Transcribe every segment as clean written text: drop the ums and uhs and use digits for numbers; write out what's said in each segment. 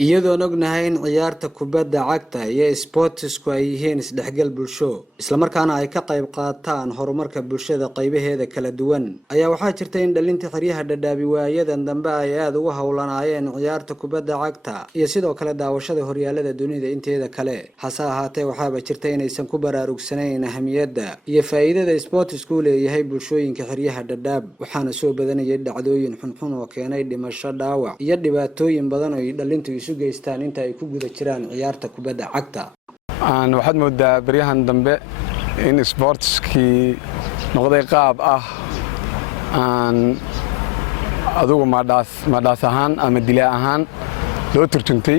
iyadoo ognahay in ciyaarta kubadda cagta iyo sportsku ay yihiin isdhexgal bulsho isla markaana ay ka qayb qaataan horumarka bulshada qaybaheeda kala duwan ayaa waxaa jirta in dhalinta xiriyaha dhadhaabi waayadan dambe ay aad ugu howlanaayeen ciyaarta kubadda cagta iyo sidoo kale daawashada horyaalada dunida inteeda kale hase ahaatee waxaaba jirta inaysan ku baraarugsanayn ahamiyadda iyo faa'iidada sportsku leeyahay bulshooyinka xiriyaha dhadhaab waxaana soo badanayay dhacdooyin xunxun oo keenay dhimasho dhaawac iyo dhibaatooyin badan oo dhalintu isu geystaan inta ay ku guda jiraan ciyaarta kubadda cagta waxaad moodaa baryahan dambe in sportskii noqday qaab aan adugu madhaas ahaan ama dilaa ahaan loo turjuntay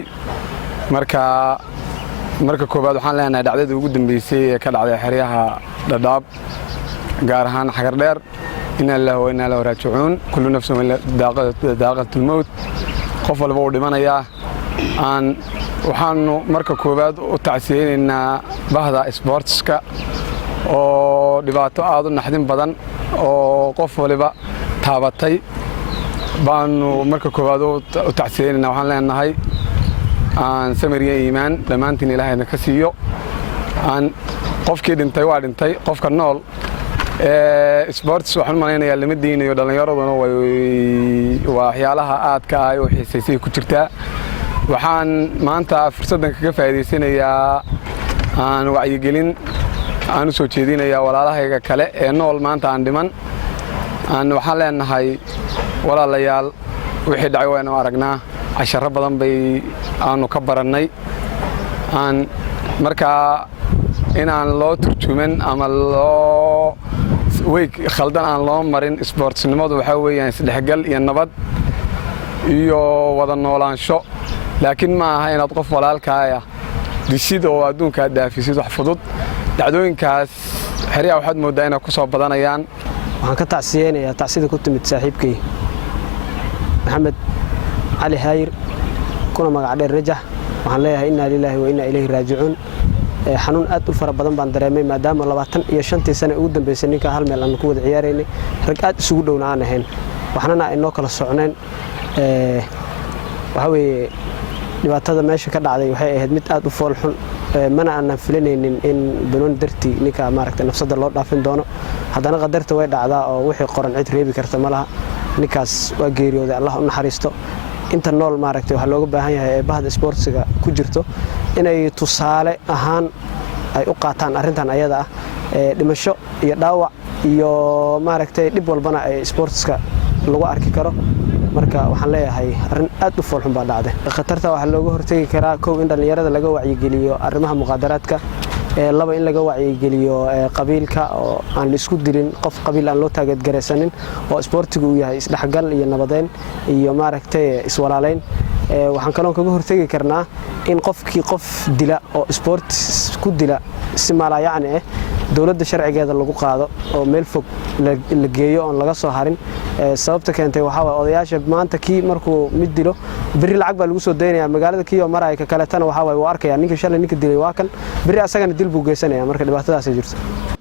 marka koowaad waxaan leenahay dhacdadii ugu dambeysay ee ka dhacday xeryaha dhadhaab gaar ahaan xagar dheer inaa lillahi wa innaa ilaihi raajicuun kullu nafsin daaqatul mawt qof walba uu dhimanayaa waxaanu marka koowaad u tacsiyeynaynaa bahda sportska oo dhibaato aad u naxdin badan oo qof waliba taabatay baanu marka koowaad u tacsiyeynaynaa waxaan leenahay samir iyo iimaan dhammaantiin ilaahayna ka siiyo qofkii dhintay waa dhintay qofka nool sports waxaan u malaynayaa lama diinayo dhallinyaraduna waa waxyaalaha aadka ah oo xiisaysay ku jirtaa waxaan maanta fursaddan kaga faa'iidaysanayaa wacyigelin aan u soo jeedinayaa walaalahayga kale ee nool maanta aan dhiman waxaan leenahay walaalayaal wixii dhacay waynu aragnaa casharo badan bay aanu ka barannay markaa inaan loo turjuman ama khaldan aan loo marin sportsnimadu waxaa weeyaan isdhexgal iyo nabad iyo wada noolaansho laakiin ma aha inaad qof walaalkaaya disid oo adduunka aad dhaafisid wax fudud dhacdooyinkaas xeryaha waxaad mooddaa inay ku soo badanayaan waxaan ka tacsiyeynayaa tacsida ku timid saaxiibkay maxamed cali haayir kuna magac dheer rajax waxaan leeyahay innaa lilaahi wa innaa ilayhi raajicuun xanuun aad u fara badan baan dareemay maadaama 25 sano ugu dambeysay ninka hal meel aan ku wada ciyaaraynay rag aad isugu dhowna aan ahayn waxna ay noo kala socneen waxa weeye dhibaatada meesha ka dhacday waxay ahayd mid aad u fool xun mana aanan filanaynin in banoon dartii ninka maaragtay nafsada loo dhaafin doono haddana qadarta way dhacdaa oo wixii qoran cid reebi karta ma laha ninkaas waa geeriyooday Allah u naxariisto inta nool maaragtay waxa looga baahan yahay bahda sportsiga ku jirto inay tusaale ahaan ay u qaataan arintan ayada ah dhimasho iyo dhaawac iyo maaragtay dib walbana ay sportska lagu arki karo marka waxaan leeyahay arin aad u fool xun baa dhacday khatarta waxa looga hortagi karaa koow in dhalinyarada laga wacyigeliyo arrimaha muqaadaraadka laba in laga wacyigeliyo qabiilka oo aan la isku dilin qof qabiil aan loo taageed gareysanin oo sportigu uu yahay isdhexgal iyo nabadeyn iyo maaragtay iswalaaleyn waxaan kaloo kaga hortagi karnaa in qofkii qof dila oo sport ku dila si maalayacni ah dawladda sharcigeeda lagu qaado oo meel fog la geeyo oo laga soo harin sababta keentay waxa way odayaasha maanta kii markuu mid dilo biri lacag baa lagu soo deynaya magaalada kiyo maray ka kale tan waxa way uu arkaya ninka shalay ninka dilay waa kan biri asagana dil buu geysanaya marka dhibaatadaas ay jirto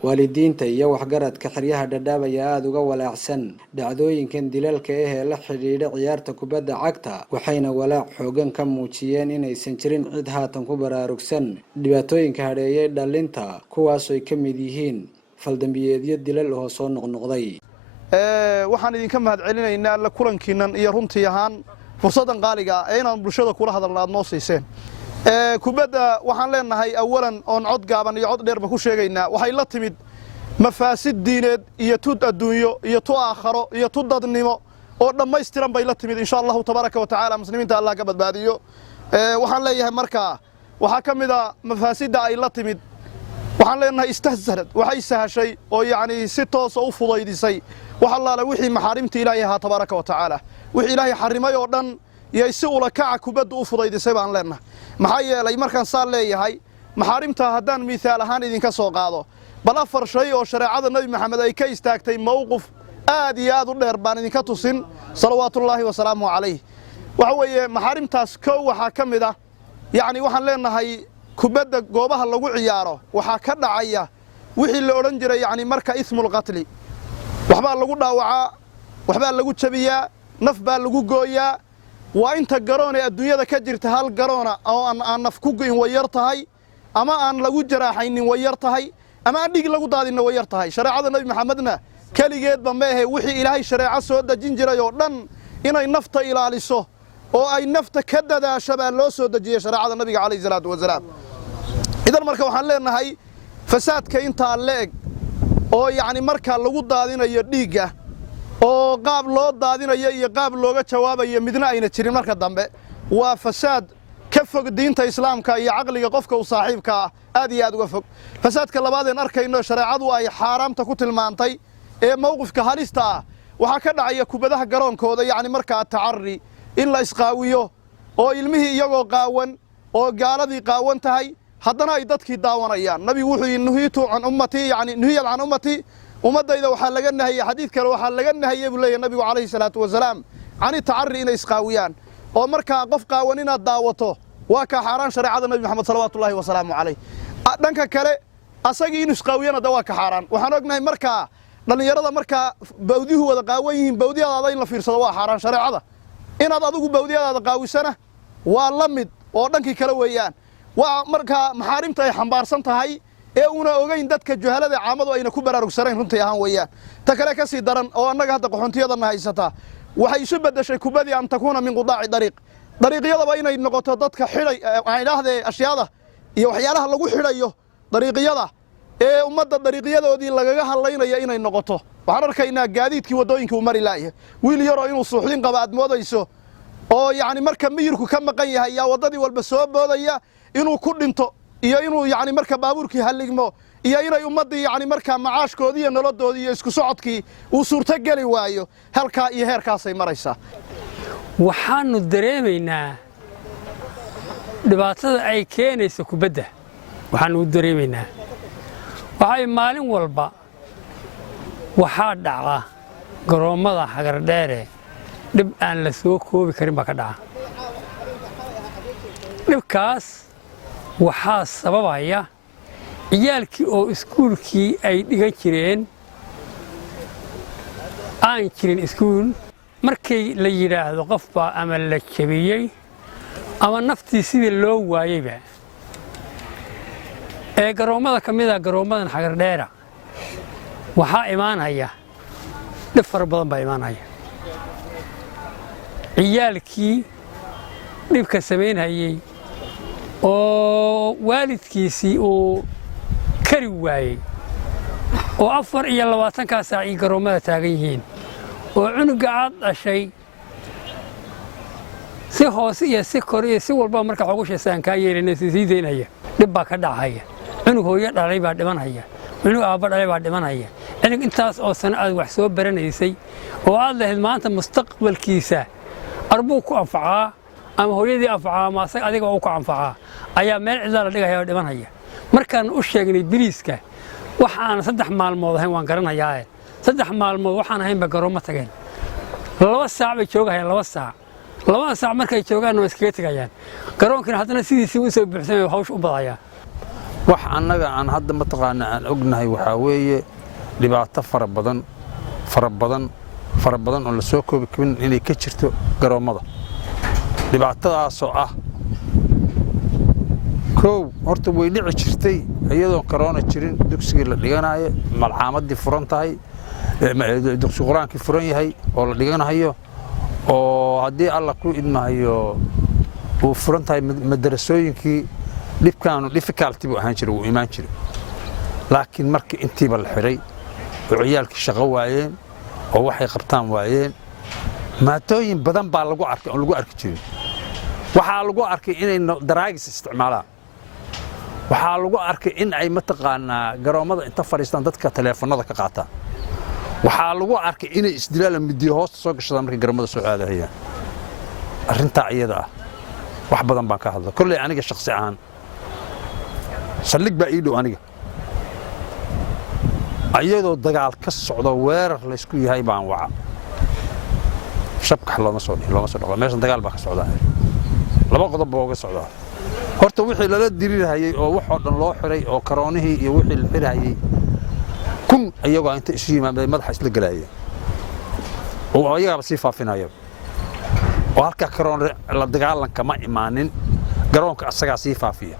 waalidiinta iyo waxgaradka xeryaha dhadhaab ayaa aad uga walaacsan dhacdooyinkan dilalka ah ee la xiriira ciyaarta kubadda cagta waxayna walaac xoogan ka muujiyeen inaysan jirin cid haatan ku baraarugsan dhibaatooyinka hadheeyay dhalinta kuwaas oo ka mid yihiin faldambiyeedyo dilal oo soo noqnoqday waxaan idinka mahad celinaynaa la kulankiinan iyo runtii ahaan fursadan qaaliga ah inaan bulshada kula hadalno aad noo siiseen kubadda waxaan leenahay awalan oon cod gaaban iyo cod dheerba ku sheegaynaa waxay la timid mafaasid diineed iyo tud adduunyo iyo tu aakharo iyo tu dadnimo oo dhammaystiran bay la timid insha allahu tabaaraka wa tacaala muslimiinta allah ka badbaadiyo waxaan leeyahay markaa waxaa ka mid a mafaasidda ay la timid waxaan leenahay istahzarad waxay sahashay oo yacni si toosa u fudaydisay wax allaala wixii maxaarimta ilaahay ahaa tabaaraka wa tacaala wixii ilaahay xarimay oo dhan iyo si ula kaca kubadda u fudaydisay baan leenahay maxaa yeelay markaan saa leeyahay maxaarimta haddaan miisaal ahaan idinka soo qaado bal 4 shay oo shareecada nabi maxamed ay ka istaagtay mowqif aad iyo aad u dheer baan idinka tusin salawaatullaahi wasalaamu calayh waxa weeye maxaarimtaas kow waxaa ka mid ah yacni waxaan leenahay kubadda goobaha lagu ciyaaro waxaa ka dhacaya wixii la odhan jiray yacni marka ismul qatli waxbaa lagu dhaawacaa waxbaa lagu jabiyaa naf baa lagu gooyaa waa inta garoon ee adduunyada ka jirta hal garoona oo aan naf ku goyn way yar tahay ama aan lagu jaraaxaynin way yar tahay ama aan dhig lagu daadinna way yar tahay shareecada nabi maxamedna kaligeedba ma ahe wixii ilaahay shareeco soo dejin jiray oo dhan inay nafta ilaaliso oo ay nafta ka dadaasho baa loo soo dejiyey shareecada nabiga calayhi salaatu wasalaam idan marka waxaan leenahay fasaadka intaa leeg oo yacni marka lagu daadinayo dhiigga oo qaab loo daadinayo iyo qaab looga jawaabayo midna ayna jirin marka dambe waa fasaad ka fog diinta islaamka iyo caqliga qofka u saaxiibka ah aad iyo aad uga fog fasaadka labaadeen arkayno shareecadu ay xaaraamta ku tilmaantay ee mowqifka halista ah waxaa ka dhacaya kubadaha garoonkooda yacni markaa tacari in la isqaawiyo oo ilmihii iyagoo qaawan oo gaaladii qaawan tahay haddana ay dadkii daawanayaan nabigu wuxuu yidhi nuhiitu can ummatii yacni nuhiyad can ummatii ummaddayda waxaa laga nahayey xadiid kale waxaa laga nahayey buu leeyahay nabigu calayhi salaatu wasalaam cani tacari inay isqaawiyaan oo markaa qof qaawan inaad daawato waa ka xaaraan shareecada nabi maxamed salawaatullaahi wasalaamu calayh dhanka kale asagii inuu isqaawiyana da waa ka xaaraan waxaan ognahay markaa dhallinyarada markaa bawdiyuhu wada qaawan yihiin bawdiyadaada in la fiirsado waa xaaraan shareecada inaad adigu bawdiyadaada qaawisana waa la mid oo dhankii kale weeyaan waa markaa maxaarimta ay xambaarsan tahay ee una ogayn dadka juhalada caamadu ayna ku baraarugsanayn runtii ahaan weeyaan ta kale ka sii daran oo annaga hadda qaxoontiyadana haysataa waxay isu beddeshay kubadii an takuuna min qudaaci dariiqyadaba inay noqoto dadka xidhay aan idhaahdee ashyaada iyo waxyaalaha lagu xidhayo dariiqyada ee ummadda dariiqyadoodii lagaga hadlaynaya inay noqoto waxaan arkaynaa gaadiidkii waddooyinkii uu mari laaya wiil yaroo inuu suuxdin qaba aad moodayso oo yacni marka miyirku ka maqan yahay yaa waddadii walba soo boodaya inuu ku dhinto iyo inuu yacni marka baabuurkii halligmo iyo inay ummaddii yacni markaa macaashkoodii iyo nolodoodii iyo isku socodkii uu suurto geli waayo halkaa iyo heerkaasay maraysaa waxaannu dareemaynaa dhibaatada ay keenayso kubadda waxaannu dareemaynaa waxay maalin walba waxaa dhaca garoommada xagardheere dhib aan la soo koobi karin baa ka dhaca dhibkaas waxaa sababaya ciyaalkii oo iskuulkii ay dhigan jireen aan jirin iskuul markay la yidhaahdo qof baa ama la jabiyey ama naftii sidii loo waayeyba ee garoommada ka mida garoommadan xagardheera waxaa imaanaya dhib fara badan baa imaanaya ciyaalkii dhibka samaynayey oo waalidkiisii uu kari waayey oo 24 saac ay garoommada taagan yihiin oo cunuga aad dhashay si hoose iyo si kor iyo si walba marka xoogushaysaan ka yeelanay sii deynaya dhib baa ka dhacaya cunug hooyo dhalay baa dhimanaya cunug aabba dhalay baa dhimanaya cunug intaas oo sano aad wax soo baranaysay oo aad lahayd maanta mustaqbalkiisa arbuu ku anfacaa ama hooyadii anfacaa ama adiga uu ku anfacaa ayaa meel cidla la dhigaya oo dhimanaya markaan u sheegnay biriiska waxaan 3 maalmood ahayn waan garanayaa 3 maalmood waxaan ahaynba garoomo tageen 2 saac bay joogayaan 2 saac 2 saac markay joogaan oo iskaga tagayaan garoonkina haddana sidiisii u soo buuxsamay hawsh u badaya wax annaga aan hadda mataqaana aan ognahay waxaa weeye dhibaato fara badan oo la soo koobi karin inay ka jirto garoommada dhibaatadaasoo ah kow horta way dhici jirtay iyadoo korona jirin dugsigii la dhiganayo malcaamadii furan tahay dugsi quraankii furan yahay oo la dhiganayo oo haddii alla ku idmahayo uu furan tahay madarasooyinkii dhibkaanu difficulty buu ahaan jiray wuu imaan jiray laakiin markii intiiba la xidhay oo ciyaalkii shaqo waayeen oo waxay qabtaan waayeen maatooyin badan baa lagu arkay oo lagu arki jiray waxaa lagu arkay inay daraagis isticmaalaan waxaa lagu arkay in ay mataqaanaa garoommada inta fadhiistaan dadka taleefannada ka qaataan waxaa lagu arkay inay isdilaala midiyo hoosta soo gashadaan markay garoommada soo aadahayaan arrintaa iyada ah wax badan baan ka hadla kolley aniga shakhsi ahaan saldhig baa ii dhow aniga ayadoo dagaal ka socdo weerar laysku yahay baan waca shabkax looma soo dhaqo meeshan dagaal baa ka socdaa 2 qodob baa uga socdaa horta wixii lala dirirahayay oo wax oo dhan loo xiray oo karoonihii iyo wixii la xirahayay kun ayagoo inta isu yimaadeen madaxa isla galayeen oo ayagaaba sii faafinaya oo halka karoon la dagaalanka ma imaanin garoonka asagaa sii faafiya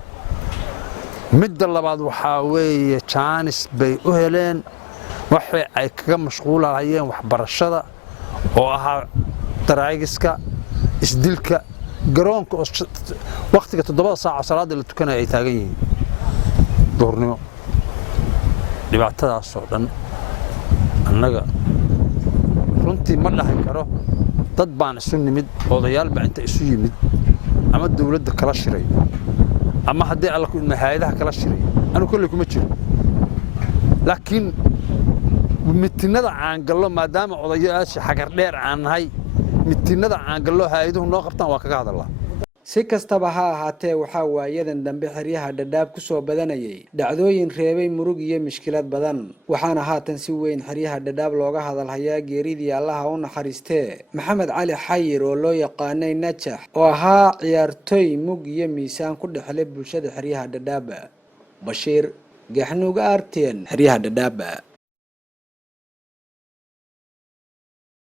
midda labaad waxaa weeye jaanis bay u heleen waxay ay kaga mashquulayeen waxbarashada oo ahaa daraagiska isdilka garoonka waqtiga 7 saac salaada la tukanay ay taagan yihiin duhurnimo dhibaatadaas oo dhan annaga runtii ma dhahay karo dad baan isu nimid odayaal baa inta isu yimid ama dawladda kala shiray ama haddii alla ku hay'adaha kala shiray anu kulli kuma jiro laakiin mitinada aan gallo maadaama odayaasha xagar dheer aan nahay mitinada aan gallo hay'aduhu noo qabtaan waa kaga hadalaa si kastaba ha ahaatee waxaa waayadan dambe xeryaha dhadhaab ku soo badanayay dhacdooyin reebay murug iyo mushkilad badan waxaana haatan si weyn xeryaha dhadhaab looga hadalhayaa geeridii allaha u naxariistee maxamed cali xayir oo loo yaqaanay najax oo ahaa ciyaartoy mug iyo miisaan ku dhexlay bulshada xeryaha dhadhaab bashiir gaxnuug artn xeryaha dhadhaab